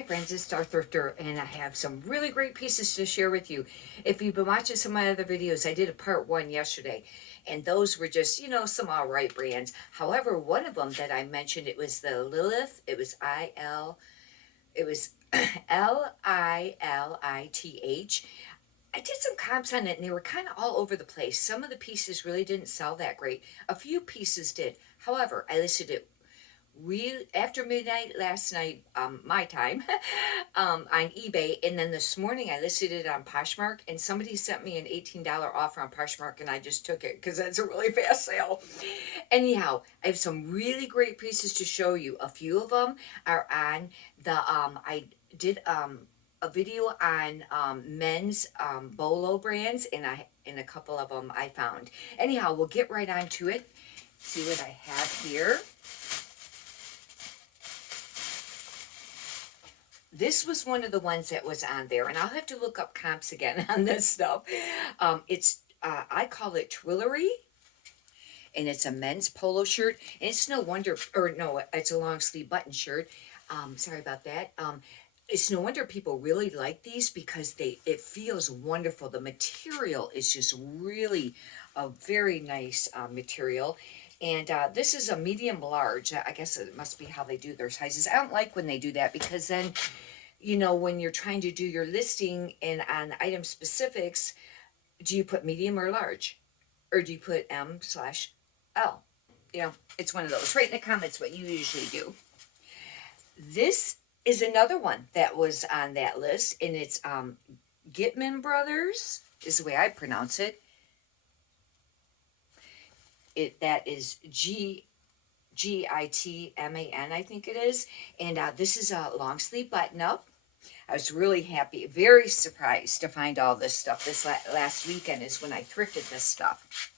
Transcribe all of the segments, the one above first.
Hi friends, it's Star Thrifter, and I have some really great pieces to share with you. If you've been watching some of my other videos, I did a part one yesterday, and those were just, some alright brands. However, one of them that I mentioned, it was the Lilith. It was it was Lilith. I did some comps on it, and they were kind of all over the place. Some of the pieces really didn't sell that great. A few pieces did. However, I listed it after midnight last night, my time, on eBay, and then this morning I listed it on Poshmark, and somebody sent me an $18 offer on Poshmark, and I just took it because that's a really fast sale. Anyhow, I have some really great pieces to show you. A few of them are on the I did a video on men's bolo brands, and a couple of them I found. Anyhow, we'll get right on to it. See what I have here. This was one of the ones that was on there, and I'll have to look up comps again on this stuff. I call it Twillery, and it's a men's polo shirt, and it's no wonder, or no, it's a long sleeve button shirt. Sorry about that. It's no wonder people really like these because it feels wonderful. The material is just really a very nice material. And this is a medium large. I guess it must be how they do their sizes. I don't like when they do that because then, when you're trying to do your listing and on item specifics, do you put medium or large? Or do you put M/L? It's one of those. Write in the comments what you usually do. This is another one that was on that list, and it's Gitman Brothers is the way I pronounce it. That is Gitman, I think it is. And this is a long sleeve button up. I was really happy, very surprised to find all this stuff. This last weekend is when I thrifted this stuff.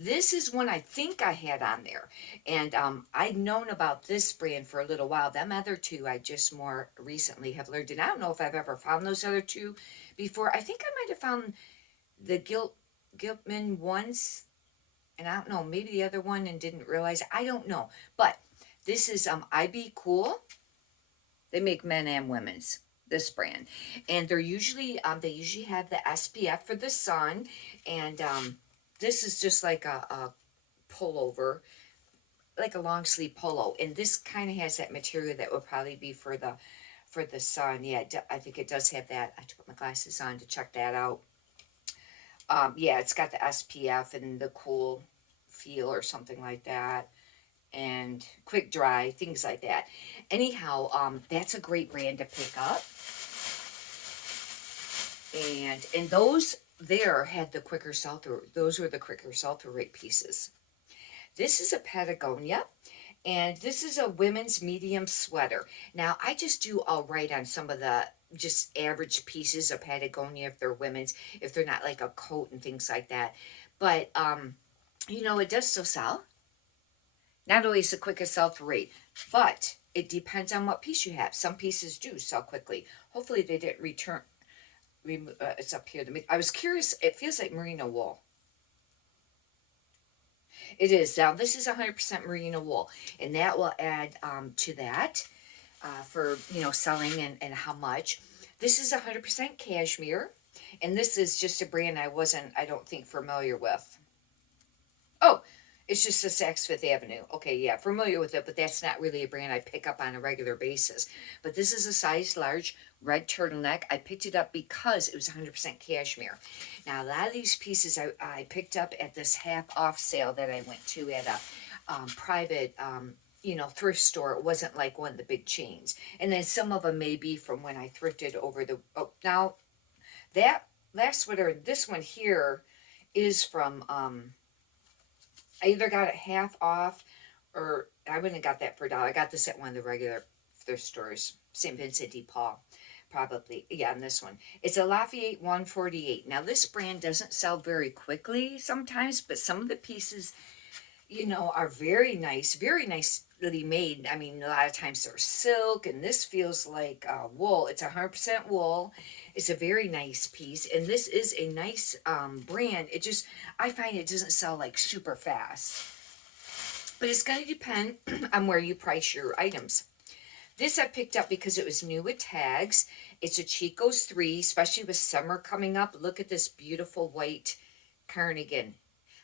This is one I think I had on there. And I'd known about this brand for a little while. Them other two I just more recently have learned. And I don't know if I've ever found those other two before. I think I might have found the Giltman once. And I don't know, maybe the other one and didn't realize. I don't know. But this is IB Cool. They make men and women's, this brand. And they're usually, they usually have the SPF for the sun. And this is just like a pullover, like a long sleeve polo. And this kind of has that material that would probably be for the sun. Yeah, I think it does have that. I have to put my glasses on to check that out. Yeah, it's got the SPF and the cool feel or something like that, and quick dry, things like that. Anyhow, that's a great brand to pick up. And those there had the quicker sell-through. Those were the quicker sell-through rate pieces. This is a Patagonia, and this is a women's medium sweater. Now, I just do all right on some of the just average pieces of Patagonia if they're women's, if they're not like a coat and things like that. But, it does still sell. Not always the quickest sell-through rate, but it depends on what piece you have. Some pieces do sell quickly. Hopefully they didn't return. It's up here. I was curious. It feels like merino wool. It is. Now, this is 100% merino wool, and that will add to that. For selling and how much. This is 100% cashmere, and this is just a brand I don't think familiar with. Oh, it's just the Saks Fifth Avenue. Okay, yeah, familiar with it, but that's not really a brand I pick up on a regular basis. But this is a size large red turtleneck. I picked it up because it was 100% cashmere. Now, a lot of these pieces I picked up at this half off sale that I went to at a private thrift store. It wasn't like one of the big chains. And then some of them may be from when I thrifted over now that last sweater, this one here is from, I either got it half off or I wouldn't have got that for $1. I got this at one of the regular thrift stores, St. Vincent de Paul, probably. Yeah, and this one. It's a Lafayette 148. Now, this brand doesn't sell very quickly sometimes, but some of the pieces are very nicely made. I mean, a lot of times they're silk, and this feels like wool. It's 100% wool. It's a very nice piece, and this is a nice brand. I find it doesn't sell like super fast, but it's going to depend on where you price your items. This I picked up because it was new with tags. It's a Chico's 3, especially with summer coming up. Look at this beautiful white cardigan.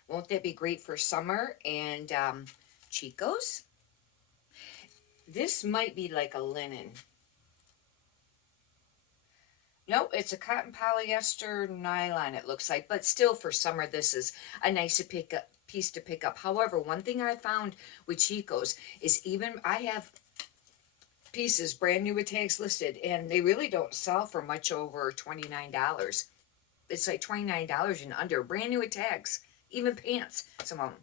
Won't that be great for summer? And Chico's. This might be like a linen. No, it's a cotton polyester nylon, it looks like. But still, for summer, this is a nice piece to pick up. However, one thing I found with Chico's is even I have pieces brand new with tags listed, and they really don't sell for much over $29. It's like $29 and under, brand new with tags. Even pants, some of them.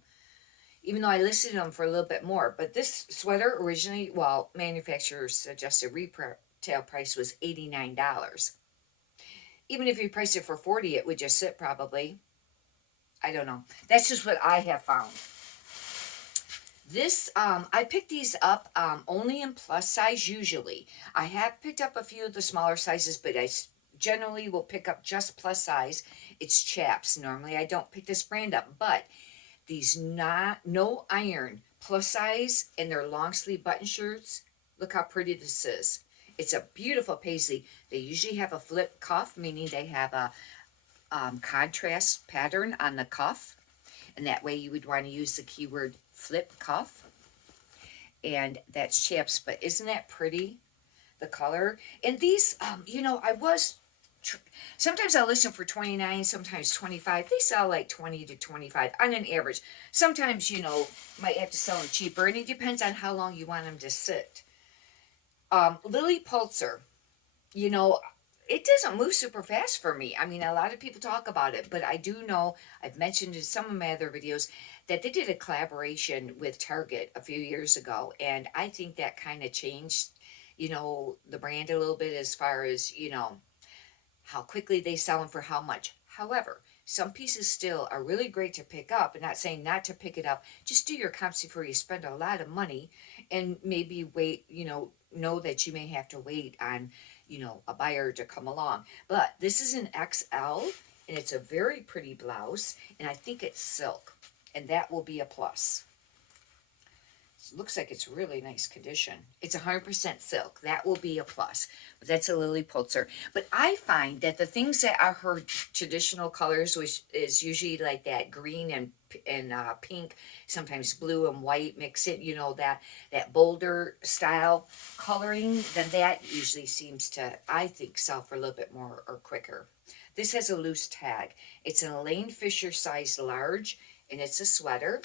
Even though I listed them for a little bit more. But this sweater originally, well, manufacturer's suggested retail price was $89. Even if you priced it for $40, it would just sit probably. I don't know. That's just what I have found. This, I picked these up only in plus size usually. I have picked up a few of the smaller sizes, but I generally will pick up just plus size. It's chaps. Normally I don't pick this brand up, but these no iron plus size and their long sleeve button shirts. Look how pretty this is. It's a beautiful paisley. They usually have a flip cuff, meaning they have a contrast pattern on the cuff. And that way you would want to use the keyword flip cuff. And that's chaps, but isn't that pretty? The color. And these, sometimes I list them for 29, sometimes 25. They sell like 20 to 25 on an average. Sometimes, might have to sell them cheaper, and it depends on how long you want them to sit. Lily Pulitzer, it doesn't move super fast for me. I mean, a lot of people talk about it, but I do know, I've mentioned in some of my other videos, that they did a collaboration with Target a few years ago, and I think that kind of changed, the brand a little bit as far as, how quickly they sell and for how much. However, some pieces still are really great to pick up. And not saying not to pick it up. Just do your comps before you spend a lot of money, and maybe wait, know that you may have to wait on, a buyer to come along. But this is an XL, and it's a very pretty blouse, and I think it's silk, and that will be a plus. It looks like it's really nice condition. It's 100% silk. That will be a plus. But that's a Lily Pulitzer. But I find that the things that are her traditional colors, which is usually like that green and pink, sometimes blue and white, mix it, that bolder style coloring, then that usually seems to, I think, sell for a little bit more or quicker. This has a loose tag. It's an Elaine Fisher size large, and it's a sweater.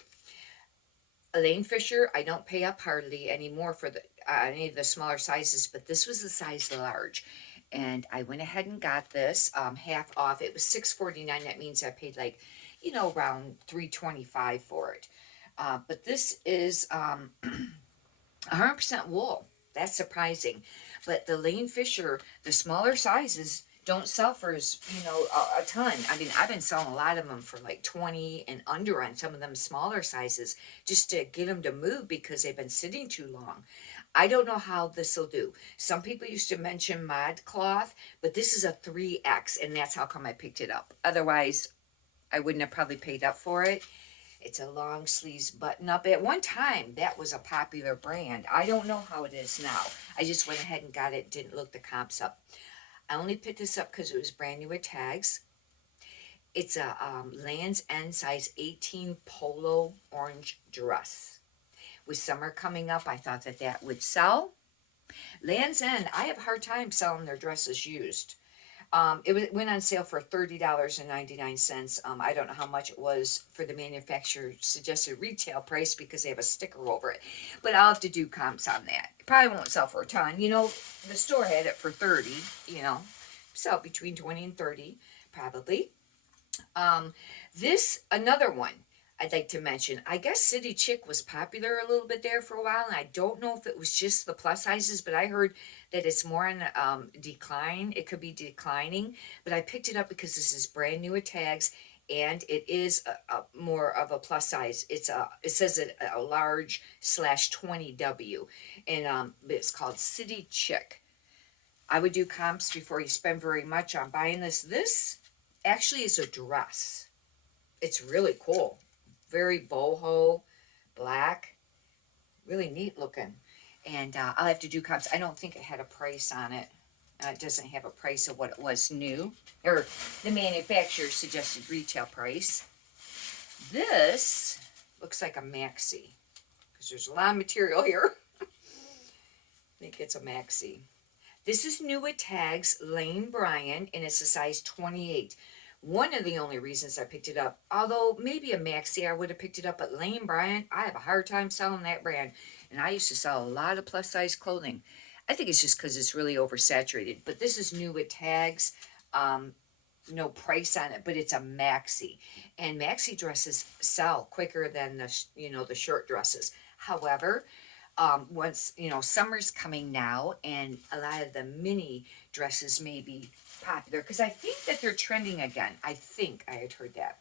Elaine Fisher, I don't pay up hardly anymore for any of the smaller sizes, but this was the size large. And I went ahead and got this half off. It was $6.49. That means I paid like, around $3.25 for it. But this is 100% wool. That's surprising. But the Elaine Fisher, the smaller sizes, don't sell for as, a ton. I mean, I've been selling a lot of them for like 20 and under on some of them smaller sizes just to get them to move because they've been sitting too long. I don't know how this will do. Some people used to mention mod cloth, but this is a 3X, and that's how come I picked it up. Otherwise, I wouldn't have probably paid up for it. It's a long sleeves button up. At one time, that was a popular brand. I don't know how it is now. I just went ahead and got it, didn't look the comps up. I only picked this up because it was brand new with tags. It's a Land's End size 18 polo orange dress. With summer coming up, I thought that would sell. Land's End, I have a hard time selling their dresses used. It went on sale for $30.99. I don't know how much it was for the manufacturer suggested retail price because they have a sticker over it. But I'll have to do comps on that. It probably won't sell for a ton. The store had it for $30, sell between 20 and 30, probably. This, another one I'd like to mention. I guess City Chick was popular a little bit there for a while, and I don't know if it was just the plus sizes, but I heard that it's more on decline. It could be declining, but I picked it up because this is brand new with tags, and it is a more of a plus size. It says a large /20W, and it's called City Chick. I would do comps before you spend very much on buying this. This actually is a dress. It's really cool. Very boho, black, really neat looking. And I'll have to do comps. I don't think it had a price on it. It doesn't have a price of what it was new, or the manufacturer suggested retail price. This looks like a maxi, because there's a lot of material here. I think it's a maxi. This is new with tags, Lane Bryant, and it's a size 28. One of the only reasons I picked it up, although maybe a maxi I would have picked it up, but Lane Bryant, I have a hard time selling that brand. And I used to sell a lot of plus size clothing. I think it's just because it's really oversaturated. But this is new with tags. No price on it, but it's a maxi. And maxi dresses sell quicker than the short dresses. However, once summer's coming now, and a lot of the mini dresses may be popular because I think that they're trending again. I think I had heard that.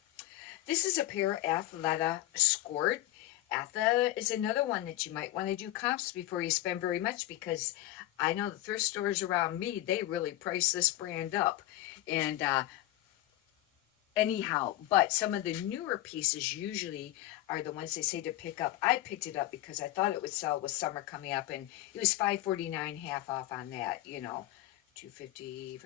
This is a pair of Athleta Skort. Athleta is another one that you might want to do comps before you spend very much, because I know the thrift stores around me, they really price this brand up. And anyhow, but some of the newer pieces usually are the ones they say to pick up. I picked it up because I thought it would sell with summer coming up, and it was $5.49 half off on that, $2.50,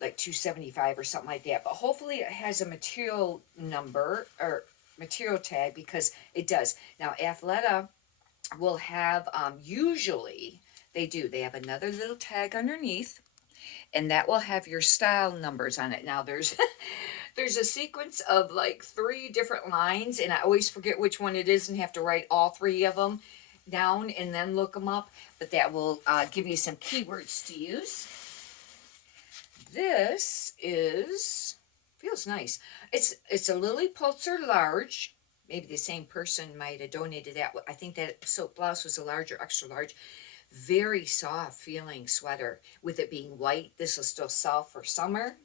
like $2.75 or something like that. But hopefully it has a material number or material tag, because it does. Now Athleta will have usually they have another little tag underneath, and that will have your style numbers on it. Now there's there's a sequence of like 3 different lines, and I always forget which one it is and have to write all 3 of them down and then look them up. But that will give you some keywords to use. This feels nice. It's a Lily Pulitzer large. Maybe the same person might have donated that. I think that silk blouse was a large or extra large. Very soft feeling sweater. With it being white, this will still sell for summer.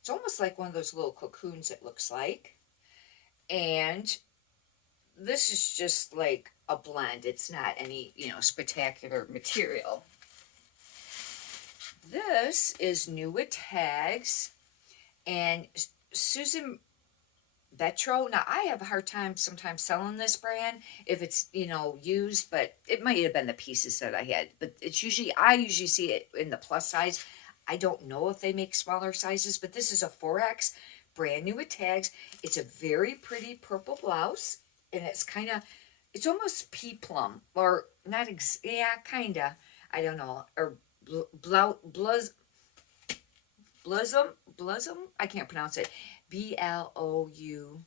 It's almost like one of those little cocoons, it looks like. And this is just like a blend. It's not any, spectacular material. This is new with tags. And Susan Vetro. Now, I have a hard time sometimes selling this brand if it's, used, but it might have been the pieces that I had. But I usually see it in the plus size. I don't know if they make smaller sizes, but this is a 4X, brand new with tags. It's a very pretty purple blouse, and it's almost pea plum, or not, kind of, I don't know, or blossom, I can't pronounce it, Blousom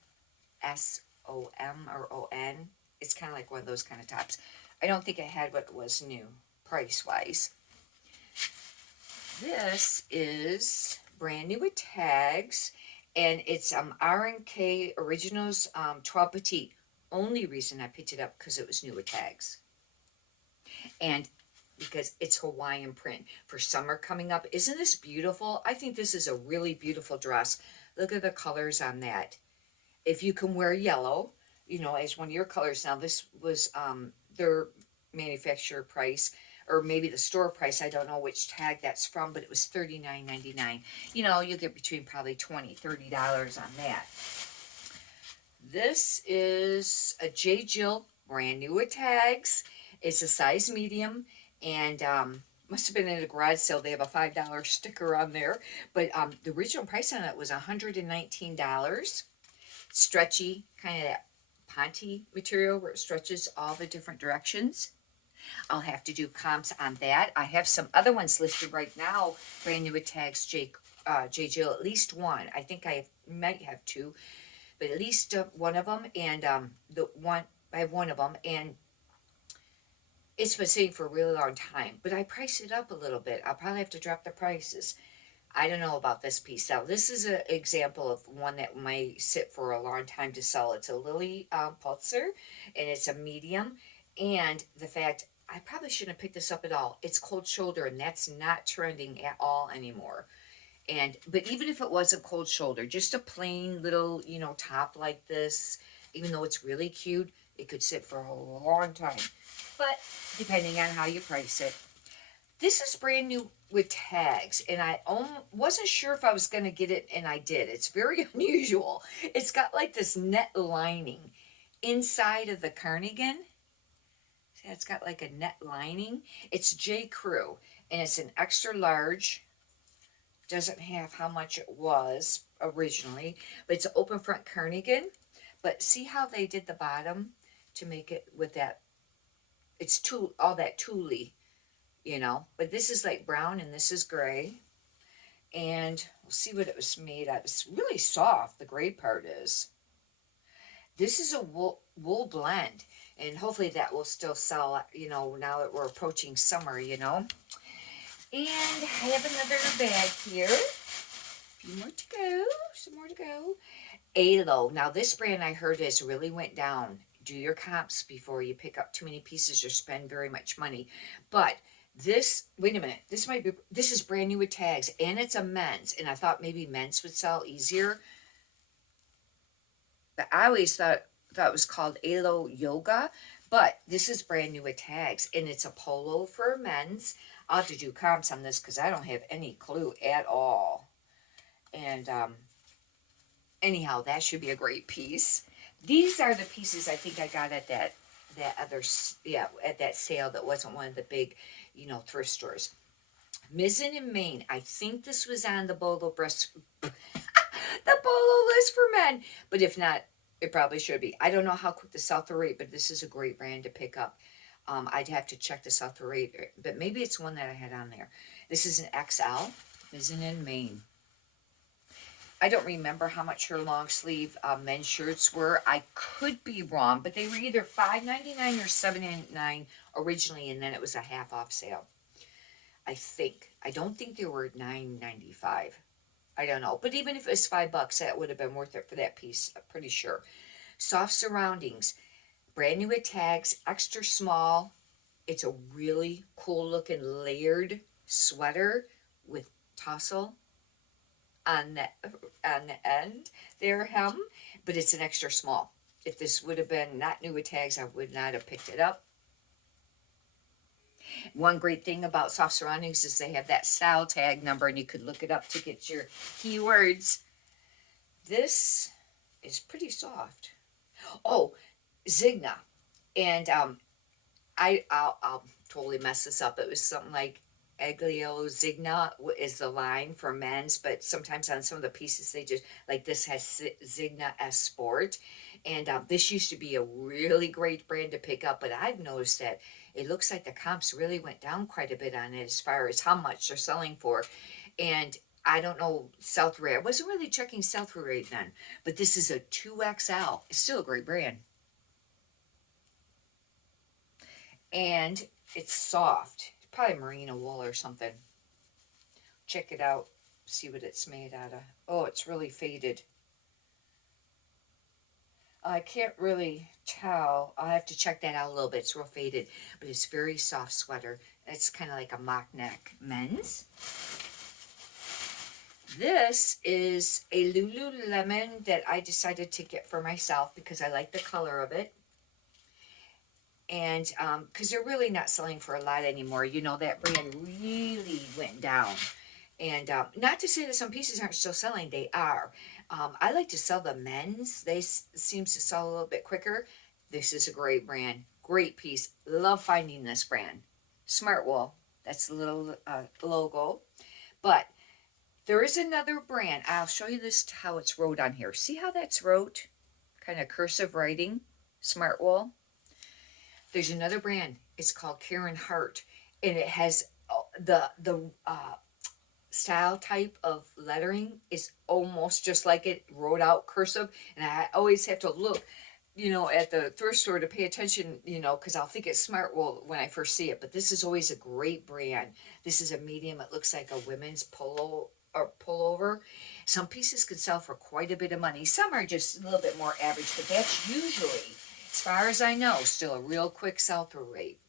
or ON. It's kind of like one of those kind of tops. I don't think it had what was new, price-wise. This is brand new with tags, and it's R&K Originals 12 Petite. Only reason I picked it up because it was new with tags. And because it's Hawaiian print for summer coming up. Isn't this beautiful? I think this is a really beautiful dress. Look at the colors on that. If you can wear yellow, as one of your colors. Now, this was their manufacturer price, or maybe the store price. I don't know which tag that's from, but it was $39.99. You get between probably $20, $30 on that. This is a J. Jill, brand new with tags. It's a size medium, and must have been at a garage sale. They have a $5 sticker on there, but the original price on it was $119. Stretchy, kind of that ponte material where it stretches all the different directions. I'll have to do comps on that. I have some other ones listed right now, brand new with tags, J. Jill, at least one. I think I might have 2, but at least one of them, and I have one of them, and it's been sitting for a really long time, but I priced it up a little bit. I'll probably have to drop the prices. I don't know about this piece. Now, this is an example of one that might sit for a long time to sell. It's a Lily Pulitzer, and it's a medium. And the fact, I probably shouldn't have picked this up at all. It's cold shoulder, and that's not trending at all anymore. But even if it wasn't cold shoulder, just a plain little, top like this, even though it's really cute, it could sit for a long time. But depending on how you price it. This is brand new with tags, and I wasn't sure if I was going to get it, and I did. It's very unusual. It's got like this net lining inside of the cardigan. See, it's got like a net lining. It's J. Crew, and it's an extra large. Doesn't have how much it was originally, but it's an open front cardigan. But see how they did the bottom to make it with that, it's tulle, all that tully, you know. But this is like brown and this is gray. And we'll see what it was made of. It's really soft, the gray part is. This is a wool blend, and hopefully that will still sell, you know, now that we're approaching summer, you know. And I have another bag here. A few more to go. Some more to go. Alo. Now this brand I heard has really went down. Do your comps before you pick up too many pieces or spend very much money. But this, wait a minute, this is brand new with tags, and it's a men's, and I thought maybe men's would sell easier. But I always thought it was called Alo Yoga, but this is brand new with tags, and it's a polo for men's. I'll have to do comps on this because I don't have any clue at all. And anyhow, that should be a great piece. These are the pieces I think I got at that other, yeah, at that sale that wasn't one of the big, you know, thrift stores. Mizzen in Maine. I think this was on the Bolo breast, the Bolo list for men. But if not, it probably should be. I don't know how quick the sell through rate, but this is a great brand to pick up. I'd have to check the sell through rate, but maybe it's one that I had on there. This is an XL. Mizzen in Maine. I don't remember how much her long sleeve men's shirts were. I could be wrong, but they were either $5.99 or $7.99 originally, and then it was a half off sale. I think. I don't think they were $9.95. I don't know. But even if it was $5, that would have been worth it for that piece. I'm pretty sure. Soft surroundings. Brand new with tags. Extra small. It's a really cool looking layered sweater with tassel on the end there, hem, but it's an extra small. If this would have been not new with tags, I would not have picked it up. One great thing about soft surroundings is they have that style tag number, and you could look it up to get your keywords. This is pretty soft. Oh, Zigna, and I'll totally mess this up. It was something like Aglio Zigna is the line for men's, but sometimes on some of the pieces they just, like this has Zigna S Sport, and this used to be a really great brand to pick up, but I've noticed that it looks like the comps really went down quite a bit on it as far as how much they're selling for, and I don't know sell-through rate. I wasn't really checking sell-through rate then, but this is a 2XL. It's still a great brand, and it's soft. Probably merino wool or something. Check it out. See what it's made out of. Oh, it's really faded. I can't really tell. I'll have to check that out a little bit. It's real faded, but it's very soft sweater. It's kind of like a mock neck men's. This is a Lululemon that I decided to get for myself because I like the color of it. And because they're really not selling for a lot anymore. You know, that brand really went down. And not to say that some pieces aren't still selling. They are. I like to sell the men's. They seems to sell a little bit quicker. This is a great brand. Great piece. Love finding this brand. Smart Wool. That's the little logo. But there is another brand. I'll show you this how it's wrote on here. See how that's wrote? Kind of cursive writing. Smart Wool. There's another brand. It's called Karen Hart, and it has the style type of lettering is almost just like it wrote out cursive. And I always have to look, you know, at the thrift store to pay attention, you know, because I'll think it's Smart Wool when I first see it. But this is always a great brand. This is a medium. It looks like a women's polo or pullover. Some pieces could sell for quite a bit of money. Some are just a little bit more average, but that's usually, as far as I know, still a real quick sell-through rate.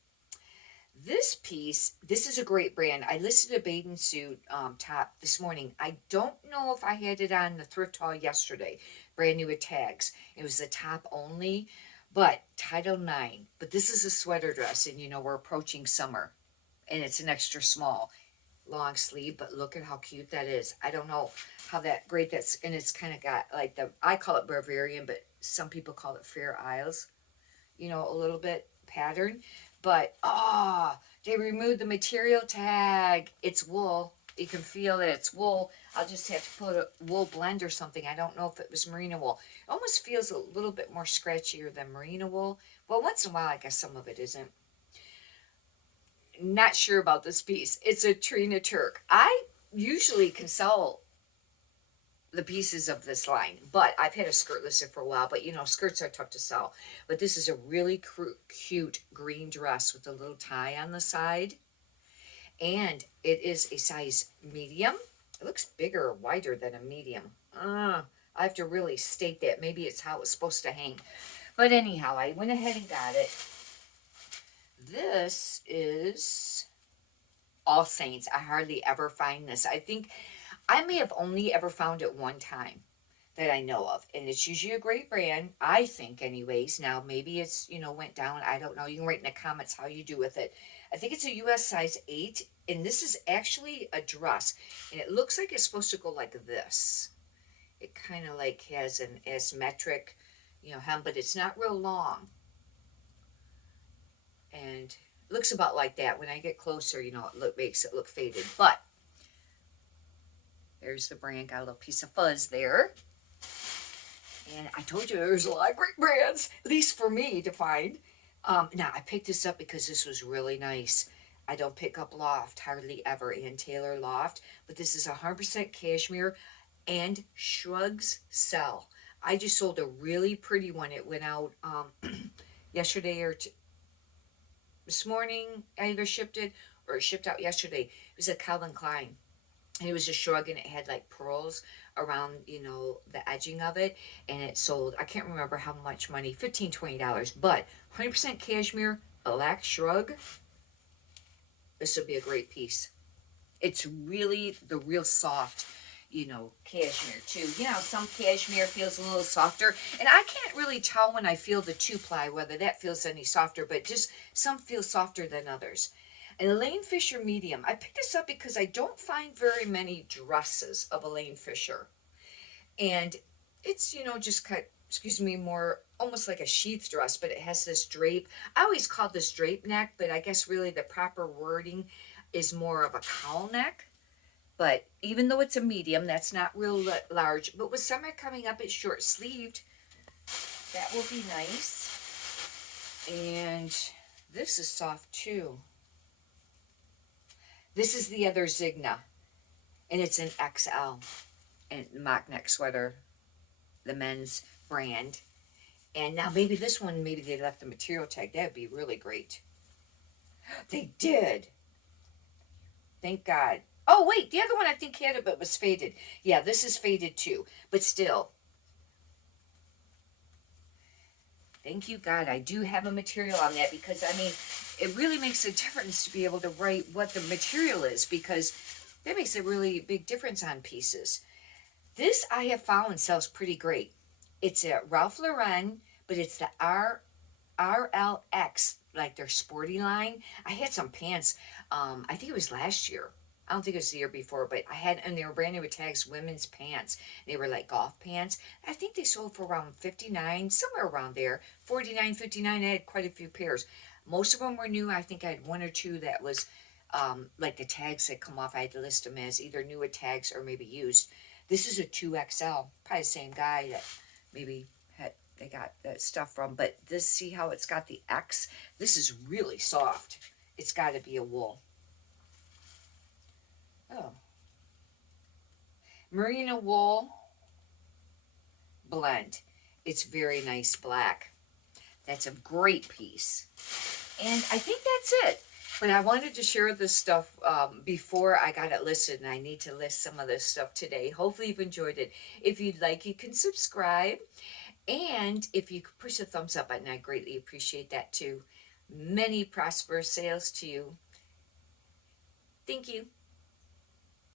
This piece, this is a great brand. I listed a bathing suit top this morning. I don't know if I had it on the thrift haul yesterday. Brand new with tags. It was the top only, but Title IX. But this is a sweater dress, and you know we're approaching summer, and it's an extra small, long sleeve. But look at how cute that is. I don't know how that great that's, and it's kind of got like the, I call it Bavarian, but some people call it Fair Isles, you know, a little bit pattern, But, they removed the material tag. It's wool. You can feel it. It's wool. I'll just have to put a wool blend or something. I don't know if it was merino wool. It almost feels a little bit more scratchier than merino wool. Well, once in a while, I guess some of it isn't. Not sure about this piece. It's a Trina Turk. I usually can sell the pieces of this line, but I've had a skirt listed for a while, but you know, skirts are tough to sell. But this is a really cute green dress with a little tie on the side, and it is a size medium. It looks bigger or wider than a medium. I have to really state that. Maybe it's how it's supposed to hang. But anyhow, I went ahead and got it. This is All Saints. I hardly ever find this. I think I may have only ever found it one time that I know of. And it's usually a great brand, I think anyways. Now, maybe it's, went down. I don't know. You can write in the comments how you do with it. I think it's a US size 8. And this is actually a dress. And it looks like it's supposed to go like this. It kind of like has an asymmetric, hem, but it's not real long. And it looks about like that. When I get closer, it makes it look faded. But there's the brand. Got a little piece of fuzz there. And I told you there's a lot of great brands, at least for me to find. Now, I picked this up because this was really nice. I don't pick up Loft hardly ever, Ann Taylor Loft. But this is 100% cashmere and shrugs sell. I just sold a really pretty one. It went out yesterday or this morning. I either shipped it or it shipped out yesterday. It was a Calvin Klein. And it was a shrug, and it had like pearls around, the edging of it. And it sold, I can't remember how much money, $15, $20. But 100% cashmere, black shrug. This would be a great piece. It's really the real soft, cashmere too. Some cashmere feels a little softer. And I can't really tell when I feel the 2-ply whether that feels any softer. But just some feel softer than others. An Elaine Fisher medium. I picked this up because I don't find very many dresses of Elaine Fisher. And it's, just cut, more almost like a sheath dress, but it has this drape. I always call this drape neck, but I guess really the proper wording is more of a cowl neck. But even though it's a medium, that's not real large. But with summer coming up, it's short sleeved. That will be nice. And this is soft too. This is the other Zigna, and it's an XL, and mock neck sweater, the men's brand. And now maybe this one, maybe they left the material tag. That would be really great. They did. Thank God. Oh, wait, the other one I think had it, but was faded. Yeah, this is faded too, but still. Thank you, God. I do have a material on that because, it really makes a difference to be able to write what the material is because that makes a really big difference on pieces. This I have found sells pretty great. It's a Ralph Lauren, but it's the RLX, like their sporty line. I had some pants, I think it was last year. I don't think it was the year before, but and they were brand new with tags, women's pants. They were like golf pants. I think they sold for around $59, somewhere around there. $49, $59, I had quite a few pairs. Most of them were new. I think I had one or two that was like the tags that come off. I had to list them as either new with tags or maybe used. This is a 2XL, probably the same guy that maybe they got that stuff from. But see how it's got the X? This is really soft. It's got to be a wool. Oh. Merino wool blend. It's very nice black. That's a great piece. And I think that's it. But I wanted to share this stuff before I got it listed, and I need to list some of this stuff today. Hopefully you've enjoyed it. If you'd like, you can subscribe. And if you could push the thumbs up button, I greatly appreciate that too. Many prosperous sales to you. Thank you.